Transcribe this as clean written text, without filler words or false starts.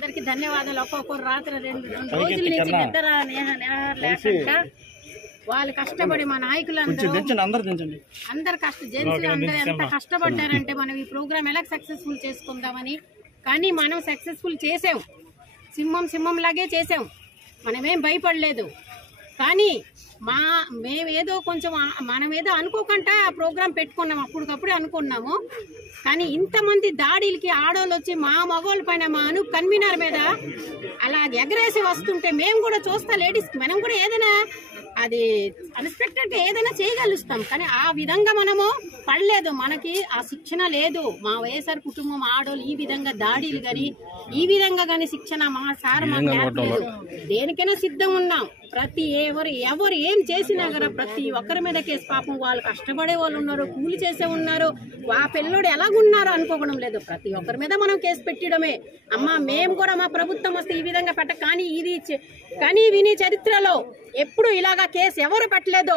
అందరికి ధన్యవాదాలు. ఒక్కొక్కరు రాత్రి రెండు రోజుల నుంచి నిద్ర లేకుండా వాళ్ళు కష్టపడి మా నాయకులందరూ అందరు జెంట్స్ అందరూ ఎంత కష్టపడ్డారంటే మనం ఈ ప్రోగ్రామ్ ఎలా సక్సెస్ఫుల్ చేసుకుందామని. కానీ మనం సక్సెస్ఫుల్ చేసాం, సింహం లాగే చేసాం, మనమేం భయపడలేదు. కానీ మేమేదో కొంచెం మనమేదో అనుకోకుండా ఆ ప్రోగ్రాం పెట్టుకున్నాము, అప్పటికప్పుడే అనుకున్నాము. కానీ ఇంతమంది దాడిలకి ఆడోళ్ళు వచ్చి మా మగవాళ్ళ పైన మా కన్వీనర్ మీద అలా ఎగరేసి వస్తుంటే మేము కూడా చూస్తా, లేడీస్ మనం కూడా ఏదైనా అది అన్ఎక్స్పెక్టెడ్ ఏదైనా చేయగలుగుతాం. కానీ ఆ విధంగా మనము పడలేదు, మనకి ఆ శిక్షణ లేదు. మా వైఎస్ఆర్ కుటుంబం ఆడోళ్ళు ఈ విధంగా దాడిలు కానీ ఈ విధంగా కానీ శిక్షణ మా సార్ మాకు నేర్పలేదు. దేనికైనా సిద్ధం ఉన్నాం. ప్రతి ఎవరు ఏం చేసినా కదా ప్రతి ఒక్కరి మీద కేసు. పాపం వాళ్ళు కష్టపడే వాళ్ళు ఉన్నారు, కూలి చేసే ఉన్నారు, ఆ పిల్లోడు ఎలాగున్నారో అనుకోవడం లేదు. ప్రతి ఒక్కరి మీద మనం కేసు పెట్టడమే. అమ్మ మేము కూడా మా ప్రభుత్వం వస్తే ఈ విధంగా కానీ విని చరిత్రలో ఎప్పుడు ఇలాగా కేసు ఎవరు పెట్టలేదు.